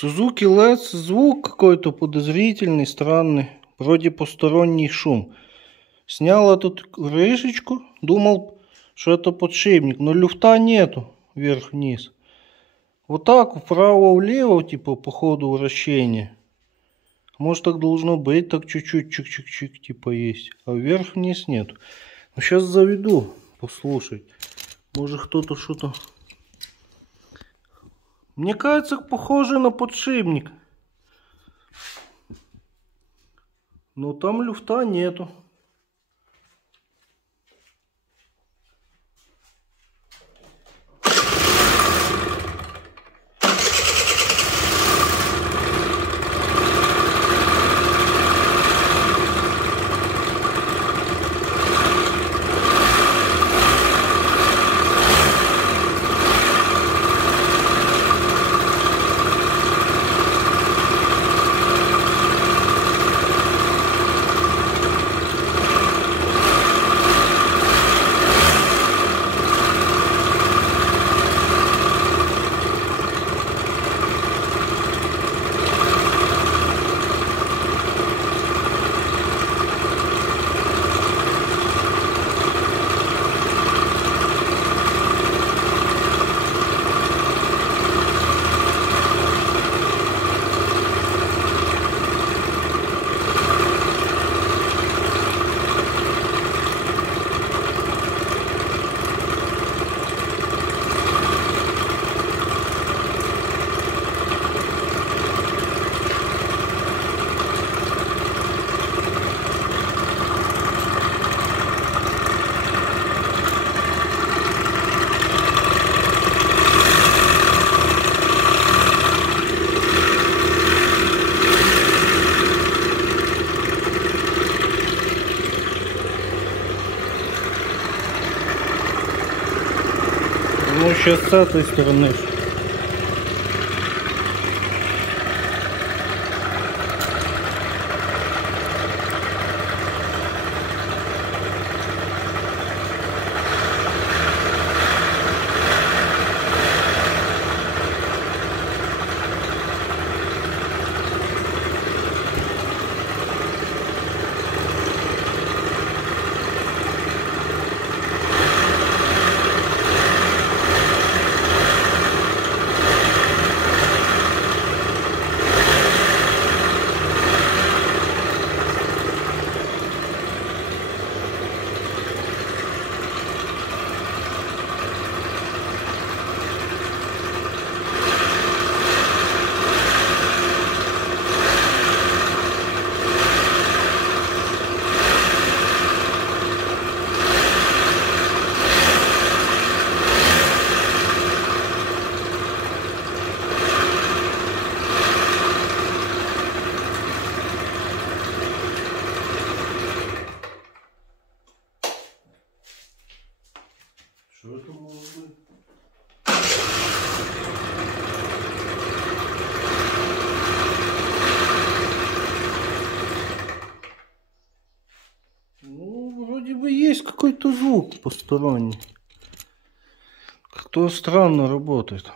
Suzuki Let's звук какой-то подозрительный, странный. Вроде посторонний шум. Снял эту крышечку. Думал, что это подшипник. Но люфта нету. Вверх-вниз. Вот так, вправо-влево, типа по ходу вращения. Может, так должно быть. Так чуть-чуть, чик-чик-чик, типа есть. А вверх-вниз нет. Но сейчас заведу. Послушать. Может, кто-то что-то... Мне кажется, похоже на подшипник. Но там люфта нету. Ну, сейчас с этой стороны. Что это может быть? Ну, вроде бы есть какой-то звук посторонний. Как-то странно работает.